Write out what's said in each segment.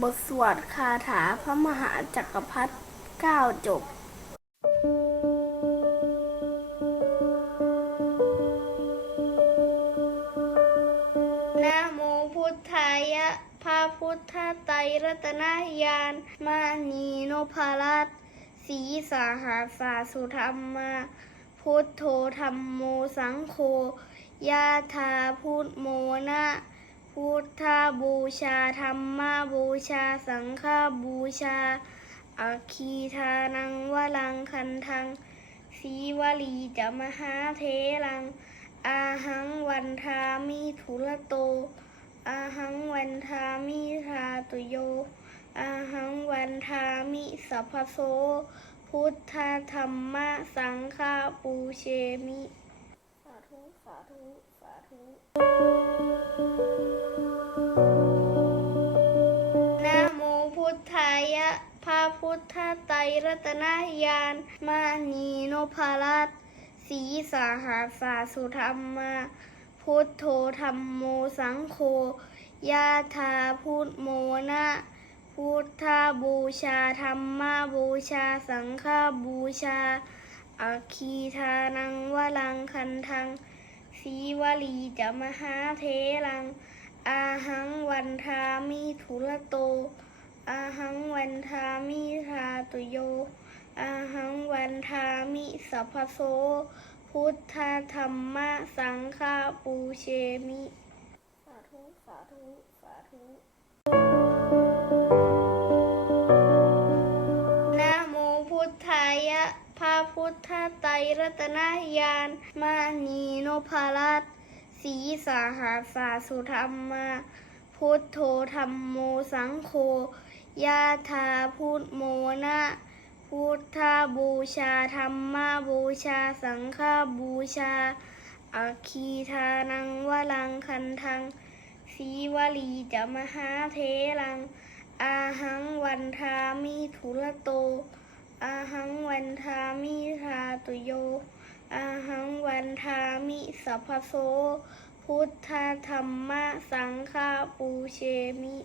บทสวดคาถาพระมหาจักรพรรดิเก้าจบ นะโมพุทธายะพระพุทธไตรรัตนญาณมานีโนภารัตสีสาหาสาสุธรรมา พุทโธธรรมโมสังโฆยาธาพุทโมนะ พุทธบูชา ธรรมบูชา สังฆบูชาอาคีทานังวลังคันทังสีวลีจะมหาเทลัง อาหังวันทามิทุระโต อาหังวันทามิทาตุโย อาหังวันทามิสัพพโส พุทธธรรมะสังฆปูเชมิ พุทธไตรรัตนญาณมานีโนภารัตสีสาหาสาสุธรรมา พุทโธธรรมโมสังโฆยาธาพุทโมนะพุทธบูชาธรรมบูชาสังฆบูชาอาคีทานังวลังคันทังสีวลีจะมหาเทลัง อาหังวันทามิทุระโต อาหังวันทามิทาตุโย อาหังวันทามิสัพพโส พุทธธรรมะสังฆาปูเชมิ สาธุ สาธุ สาธุนะโมพุทธายะพระพุทธไตรรัตนญาณมานีโนภารัตสีสาหาสาสุธรรมา พุทโธธรรมโมสังโฆยาธาพุทโมนะพุทธาบูชาธรรมบูชาสังฆบูชาอาคีทานังวลังคันทังสีวลีจะมหาเทลัง อาหังวันทามิทุระโต อาหังวันทามิทาตุโย อาหังวันทามิสัพพโส พุทธธรรมะสังฆาปูเชมิ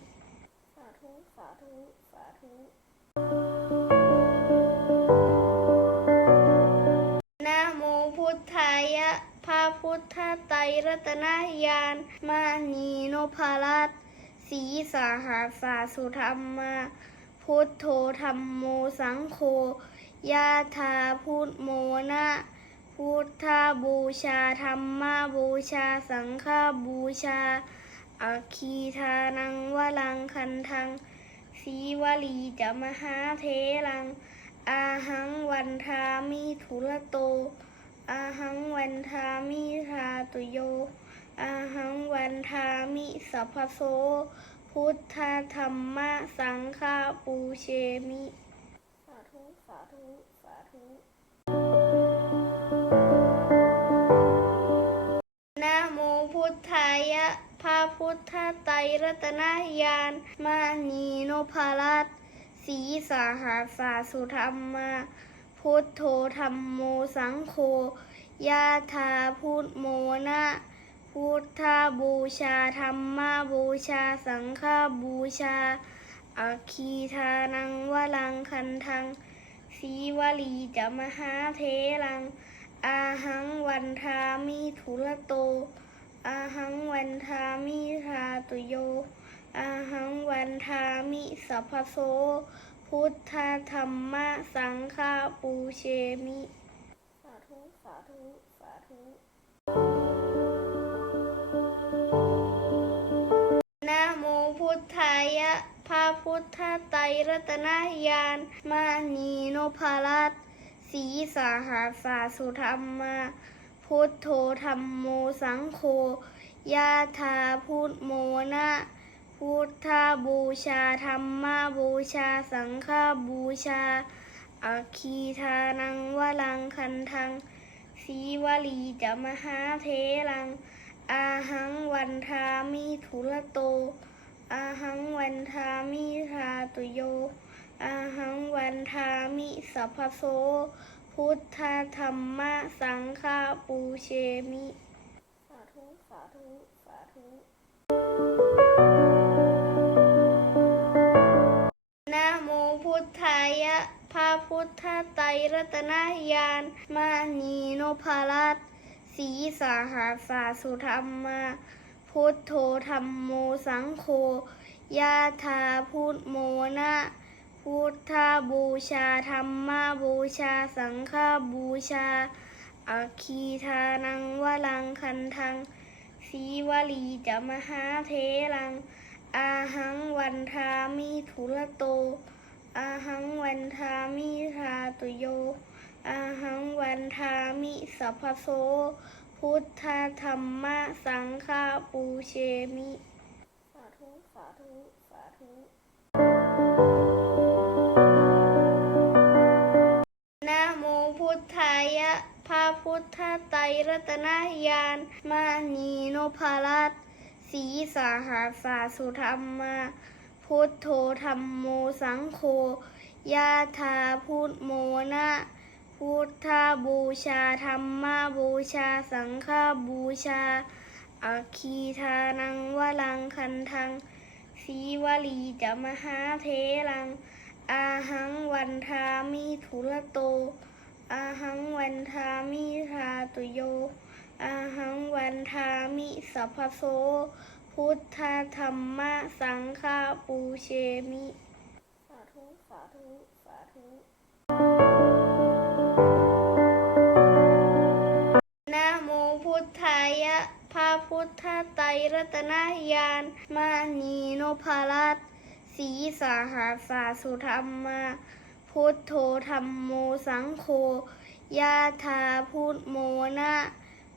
สาธุ สาธุ สาธุ นะโมพุทธายะพระพุทธไตรรัตนญาณมานีโนภารัตสีสาหาสาสุธรรมา พุทโธธรรมโมสังโฆยาธาพุทโมนะ พุทธบูชาธรรมบูชาสังฆบูชาอาคีทานังวลังคันทังสีวลีจะมหาเทลัง อาหังวันทามิทุระโต อาหังวันทามิทาตุโย อาหังวันทามิสัพพโส พุทธธรรมะสังฆาปูเชมิ สาธุ สาธุ สาธุ พระพุทธไตรรัตนญาณมานีโนภารัตสีสาหาสาสุธรรมา พุทโธธรรมโมสังโฆยาธาพุทโมนะพุทธาบูชาธรรมาบูชาสังฆาบูชาอาคีทานังวลังคันทังสีวลีจะมหาเทลัง อาหังวันทามิทุระโต อาหังวันทามิทาตุโย อาหังวันทามิสัพพโส พุทธธรรมะสังฆาปูเชมิ สาธุ สาธุ สาธุนะโมพุทธายะพระพุทธไตรรัตนญาณมานีโนภารัตสีสาหาสาสุธรรมา พุทโธธรรมโมสังโฆยาธาพุทโมนะพุทธาบูชาธรรมบูชาสังฆาบูชาอาคีทานังวลังคันทังสีวลีจะมหาเทลัง อาหังวันทามิทุระโต อาหังวันทามิทาตุโย อาหังวันทามิสัพพโส พุทธธรรมะสังฆา ปูเชมิ สาธุ สาธุ สาธุ นะโมพุทธายะพระพุทธไตรรัตนยานมานีโนภารัตสีสาหาสาสุธรรมา พุทโธธรรมโมสังโฆยาธาพุทโมนะพุทธบูชาธรรมบูชาสังฆบูชา อาคีทานังวลังคันทังสีวลีจะมหาเทรัง อาหังวันทามิทุระโต อาหังวันทามิทาตุโย อาหังวันทามิสัพพโส พุทธธรรมะสังฆาปูเชมิ พุทธไตรรัตนญาณมานีโนภารัตสีสาหาสาสุธรรมาพุทโธธรรมโมสังโฆยาธาพุทโมนะพุทธบูชาธรรมบูชาสังฆบูชาอาคีทานังวลังคันทังสีวลีจะมหาเทรัง อาหังวันทามิทุรโต อาหังวันทามิทาตุโย อาหังวันทามิสัพพโส พุทธธรรมะสังฆาปูเชมิ สาธุ สาธุ สาธุนะโมพุทธายะพระพุทธไตรรัตนญาณมานีโนภารัตสีสาหาสาสุธรรมา พุทโธธรรมโมสังโฆยาธาพุทโมนะ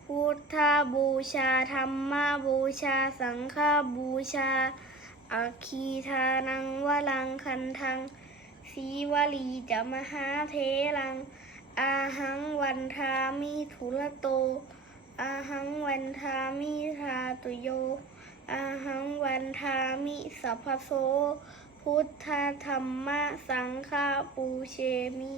พุทธบูชาธรรมบูชาสังฆบูชาอาคีทานังวลังคันทังสีวลีจะมหาเทรัง อาหังวันทามิทุระโต อาหังวันทามิทาตุโย อาหังวันทามิสัพพโส พุทธธรรมะสังฆาปูเชมิ